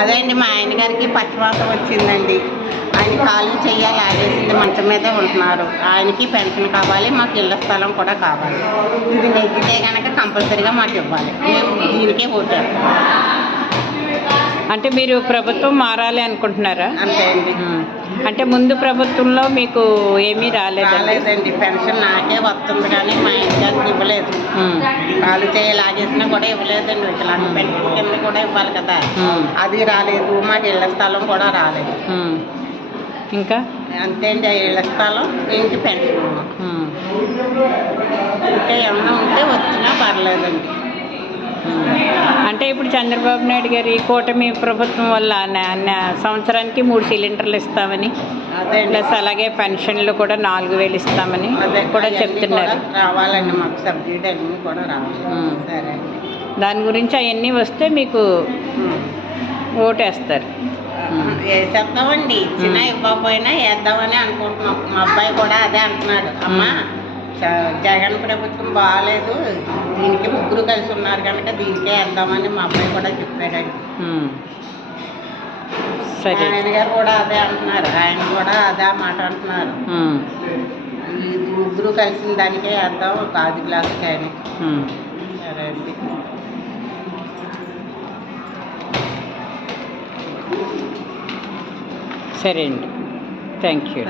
అదే అండి మా ఆయన గారికి వచ్చిందండి. ఆయన కాలు చెయ్యాలి ఆగేసింది మంచం మీదే ఉంటున్నారు. ఆయనకి పెన్షన్ కావాలి మాకు ఇళ్ళ స్థలం కూడా కావాలి. ఇది నెగ్గితే కనుక కంపల్సరీగా మాకు ఇవ్వాలి. మేము దీనికే ఓటేస్తాం అంటే మీరు ప్రభుత్వం మారాలి అనుకుంటున్నారా? అంతే అండి. అంటే ముందు ప్రభుత్వంలో మీకు ఏమీ రాలేదండి? రాలేదండి. పెన్షన్ నాకే వస్తుంది కానీ మా ఇవ్వలేదు. కాలు చేయి లాగేసినా కూడా ఇవ్వలేదండి వికలాంగ పెన్షన్ కింద కూడా ఇవ్వాలి కదా. అది రాలేదు. మాకు ఇళ్ళ స్థలం కూడా రాలేదు. ఇంకా? అంతే అండి ఆ ఇళ్ళ స్థలం. ఇంటి ఉమ్. ఇంకా ఏమన్నా ఉంటే వచ్చినా పర్లేదండి. ఇప్పుడు చంద్రబాబు నాయుడు గారి కూటమి ప్రభుత్వం వల్ల సంవత్సరానికి మూడు సిలిండర్లు ఇస్తామని ప్లస్ అలాగే పెన్షన్లు కూడా నాలుగు వేలు ఇస్తామని కూడా చెప్తున్నారు. రావాలండి మాకు సబ్సిడీ అన్నీ కూడా రావాలి. దాని గురించి అవన్నీ వస్తే మీకు. ఓటేస్తారు. వేసేద్దామండి ఇచ్చినా. ఇవ్వకపోయినా వేద్దామని అనుకుంటున్నాం. మా అబ్బాయి కూడా అదే అంటున్నాడు. అమ్మా జగన్ ప్రభుత్వం బాగాలేదు దీనికి ముగ్గురు కలిసి ఉన్నారు కనుక దీనికే వేద్దామని మా అబ్బాయి కూడా చెప్పాడండి. సరే. ఆయన గారు కూడా అదే అంటున్నారు. ఆయన కూడా అదే మాట అంటున్నారు. ఈ ముగ్గురు కలిసిన దానికే వేద్దాం గాజు గ్లాసు కానీ ఉమ్. సరే అండి. సరే అండి. Thank you.